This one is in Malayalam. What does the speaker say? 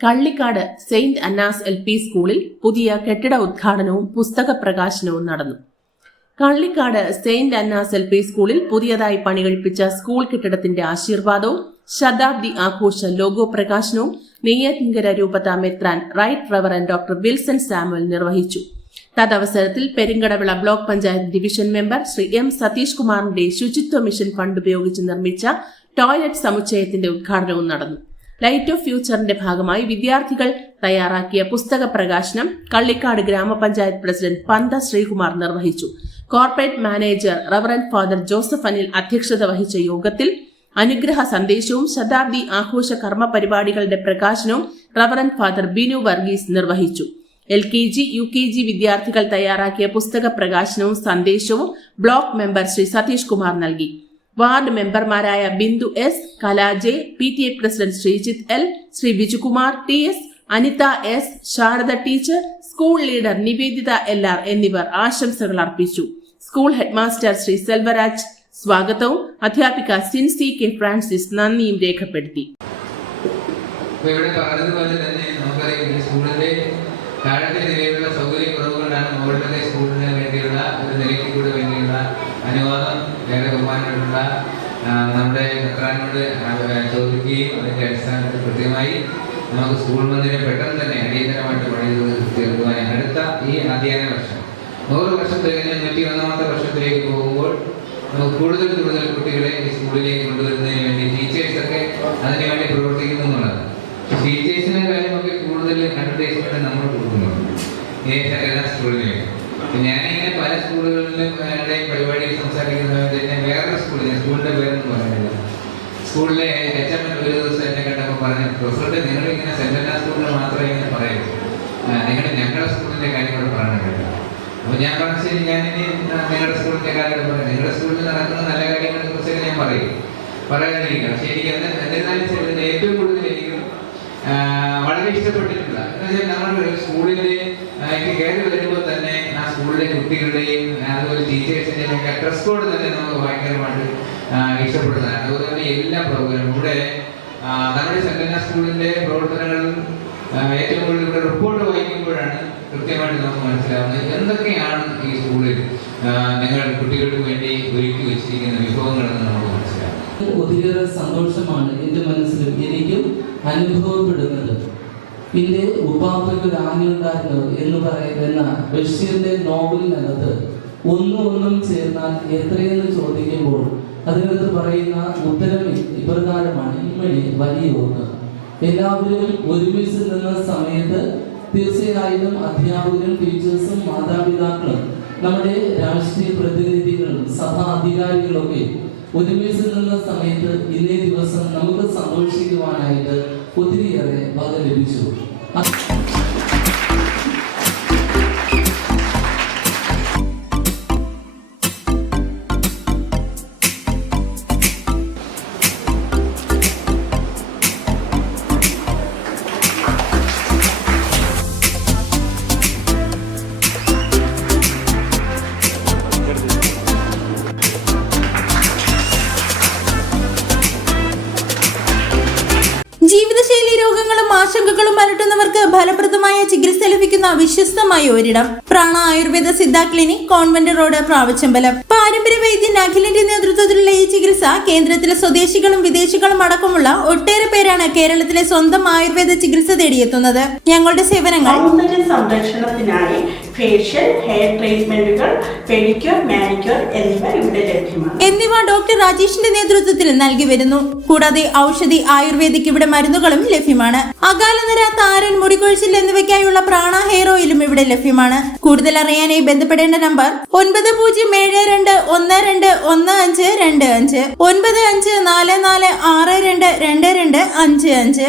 Kallikkad saint Annas L P സ്കൂളിൽ പുതിയ കെട്ടിട ഉദ്ഘാടനവും പുസ്തക പ്രകാശനവും നടന്നു. Kallikkad saint Annas L P സ്കൂളിൽ പുതിയതായി പണികഴിപ്പിച്ച സ്കൂൾ കെട്ടിടത്തിന്റെ ആശീർവാദവും ശതാബ്ദി ആഘോഷ ലോഗോ പ്രകാശനവും നെയ്യാറ്റിങ്കര രൂപത മെത്രാൻ right reverend doctor Wilson Samuel നിർവഹിച്ചു. തദവസരത്തിൽ Perinkadavila block panchayat division member Shri M Satheesh കുമാറിന്റെ ശുചിത്വ മിഷൻ ഫണ്ട് ഉപയോഗിച്ച് നിർമ്മിച്ച ടോയ്ലറ്റ് സമുച്ചയത്തിന്റെ ഉദ്ഘാടനവും നടന്നു. ലൈറ്റ് ഓഫ് ഫ്യൂച്ചറിന്റെ ഭാഗമായി വിദ്യാർത്ഥികൾ തയ്യാറാക്കിയ പുസ്തക പ്രകാശനം കള്ളിക്കാട് ഗ്രാമപഞ്ചായത്ത് പ്രസിഡന്റ് പന്ത ശ്രീകുമാർ നിർവഹിച്ചു. Corporate manager reverend father Joseph Anil അധ്യക്ഷത വഹിച്ച യോഗത്തിൽ അനുഗ്രഹ സന്ദേശവും ശതാബ്ദി ആഘോഷ കർമ്മ പരിപാടികളുടെ പ്രകാശനവും റവറന്റ് ഫാദർ ബിനു വർഗീസ് നിർവഹിച്ചു. L K G U K G വിദ്യാർത്ഥികൾ തയ്യാറാക്കിയ പുസ്തക പ്രകാശനവും സന്ദേശവും ബ്ലോക്ക് മെമ്പർ ശ്രീ സതീഷ് കുമാർ നൽകി. വാർഡ് മെമ്പർമാരായ Bindu S കലാജെ P T A president Sreejith L Shri Bijukumar T S Anitha S Sharada teacher school leader Niveditha L R എന്നിവർ ആശംസകൾ അർപ്പിച്ചു. സ്കൂൾ ഹെഡ്മാസ്റ്റർ ശ്രീ സെൽവരാജ് സ്വാഗതവും അധ്യാപിക സിൻസി കെ ഫ്രാൻസിസ് നന്ദിയും രേഖപ്പെടുത്തി. സ്കൂളിന്റെ നമുക്ക് സ്കൂൾ മന്ദിരം പെട്ടെന്ന് തന്നെ അടിയന്തരമായിട്ട് പണി തീർക്കുവാൻ അടുത്ത ഈ അധ്യയന വർഷം. നൂറ് വർഷം തികഞ്ഞ് നൂറ്റി ഒന്നാമത്തെ വർഷത്തിലേക്ക് പോകുമ്പോൾ കൂടുതൽ കൂടുതൽ കുട്ടികളെ ഈ സ്കൂളിലേക്ക് കൊണ്ടുവരുന്നതിന് വേണ്ടി ടീച്ചേഴ്സൊക്കെ അതിനു വേണ്ടി പ്രവർത്തിക്കുന്നു എന്നുള്ളതാണ് ടീച്ചേഴ്സിന്റെ കാര്യമൊക്കെ കൂടുതൽ അഡ്വർടൈസ്മെന്റ് നമ്മൾ കൊടുക്കുന്നുണ്ട്. ഈ എല്ലാ സ്കൂളിലേക്ക് ഞാനിങ്ങനെ പല സ്കൂളുകളിലും പരിപാടിയിൽ സംസാരിക്കുന്ന സമയത്ത് തന്നെ വേറൊരു സ്കൂളിൽ ഞാൻ സ്കൂളിന്റെ പേരൊന്നും പറയുന്നില്ല സ്കൂളിലെ എച്ച് എം ഒരു ദിവസം എന്നെ കണ്ടപ്പോൾ പറഞ്ഞു പ്രൊഫസറുടെ നിങ്ങൾ ഇങ്ങനെ എല്ലാ സ്കൂളിൽ മാത്രമേ ഇങ്ങനെ പറയൂ. നിങ്ങൾ ഞങ്ങളുടെ സ്കൂളിന്റെ കാര്യങ്ങൾ പറയാൻ പറയണമല്ലോ അപ്പൊ ഞാൻ പറഞ്ഞു ശരി ഇനി നിങ്ങളുടെ സ്കൂളിന്റെ കാര്യങ്ങൾ പറയാം നിങ്ങളുടെ സ്കൂളിൽ നടക്കുന്ന നല്ല കാര്യങ്ങളെ കുറിച്ചൊക്കെ ഞാൻ പറയും. പറയാനിരിക്കാം പക്ഷെ എനിക്ക് എന്നിരുന്നാലും ശരി ഏറ്റവും കൂടുതൽ എനിക്ക് വളരെ ഇഷ്ടപ്പെട്ടിട്ടുള്ള വെച്ചാൽ നമ്മൾ സ്കൂളിന്റെ കയറി വരുമ്പോൾ സ്കൂളിലെ കുട്ടികളുടെയും അതുപോലെ ടീച്ചേഴ്സിന്റെയും ഒക്കെ ഡ്രസ് കോഡ് തന്നെ നമുക്ക് ഭയങ്കരമായിട്ട് ഇഷ്ടപ്പെടുന്നതാണ്. അതുപോലെ തന്നെ എല്ലാ പ്രോഗ്രാമും ഇവിടെ നമ്മുടെ സെക്കൻഡ് സ്കൂളിന്റെ പ്രവർത്തനങ്ങൾ ഏറ്റവും കൂടുതൽ ഇവിടെ റിപ്പോർട്ട് വായിക്കുമ്പോഴാണ് കൃത്യമായിട്ട് നമുക്ക് മനസ്സിലാവുന്നത് എന്തൊക്കെയാണ് ഈ സ്കൂളിൽ നിങ്ങൾ കുട്ടികൾക്ക് വേണ്ടി ഒരുക്കി വെച്ചിരിക്കുന്ന വിഭവങ്ങളെന്ന് നമുക്ക് മനസ്സിലാവും ഒത്തിരിയേറെ സന്തോഷമാണ് എന്റെ മനസ്സിലും എനിക്കും അനുഭവപ്പെടുന്നത്. പിന്നെ ഉപാപ്പയ്ക്ക് ഒരു ആനയുണ്ടായിരുന്നു എന്ന് പറയുന്ന ബഷീറിന്റെ നോവലിനകത്ത് ഒന്നും ഒന്നും ചേർന്നാൽ എത്രയെന്ന് ചോദിക്കുമ്പോൾ അതിനകത്ത് പറയുന്ന ഉത്തരം ഇപ്രകാരമാണ് ഇമ്മണി വലിയ ഒന്ന്. എല്ലാവരും ഒരുമിച്ച് നിന്ന സമയത്ത് തീർച്ചയായിട്ടും അധ്യാപകരും ടീച്ചേഴ്സും മാതാപിതാക്കളും നമ്മുടെ രാഷ്ട്രീയ പ്രതിനിധികളും സഭാ അധികാരികളൊക്കെ ഒരുമിച്ച് നിന്ന സമയത്ത് ഇന്നേ ദിവസം നമുക്ക് സന്തോഷിക്കുവാനായിട്ട് ഒത്തിരിയേറെ വക ലഭിച്ചു. മലട്ടുന്നവർക്ക് അലട്ടുന്നവർക്ക് ഫലപ്രദമായ ചികിത്സ ലഭിക്കുന്ന വിശ്വസ്തമായ ഒരിടം. Prana Ayurveda Siddha clinic convent road Pravachambalam പാരമ്പര്യ വൈദ്യൻ അഖിലിന്റെ നേതൃത്വത്തിലുള്ള ഈ ചികിത്സ കേന്ദ്രത്തിലെ സ്വദേശികളും വിദേശികളും അടക്കമുള്ള ഒട്ടേറെ പേരാണ് കേരളത്തിലെ സ്വന്തം ആയുർവേദ ചികിത്സ തേടിയെത്തുന്നത്. ഞങ്ങളുടെ സേവനങ്ങൾ സംരക്ഷണത്തിനായി ഫേഷ്യൽ ഹെയർ ട്രീറ്റ്മെന്റുകൾ പെഡിക്യൂർ മാനിക്യൂർ എന്നിവ ഇവിടെ ലഭ്യമാണ്. എന്നിവ ഡോക്ടർ രാജേഷിന്റെ നേതൃത്വത്തിൽ നൽകി വരുന്നു. കൂടാതെ ഔഷധി ആയുർവേദിക് ഇവിടെ മരുന്നുകളും ലഭ്യമാണ്. അകാലനര താരൻ മുടികൊഴിച്ചിൽ എന്നിവയ്ക്കായുള്ള പ്രാണ ഹെയർ ഓയിലും ഇവിടെ ലഭ്യമാണ്. കൂടുതൽ അറിയാനായി ബന്ധപ്പെടേണ്ട നമ്പർ ഒൻപത് പൂജ്യം ഏഴ് രണ്ട് ഒന്ന് രണ്ട് ഒന്ന് അഞ്ച് രണ്ട് അഞ്ച്. ഒൻപത് അഞ്ച് നാല് നാല് ആറ് രണ്ട് രണ്ട് രണ്ട് അഞ്ച് അഞ്ച്.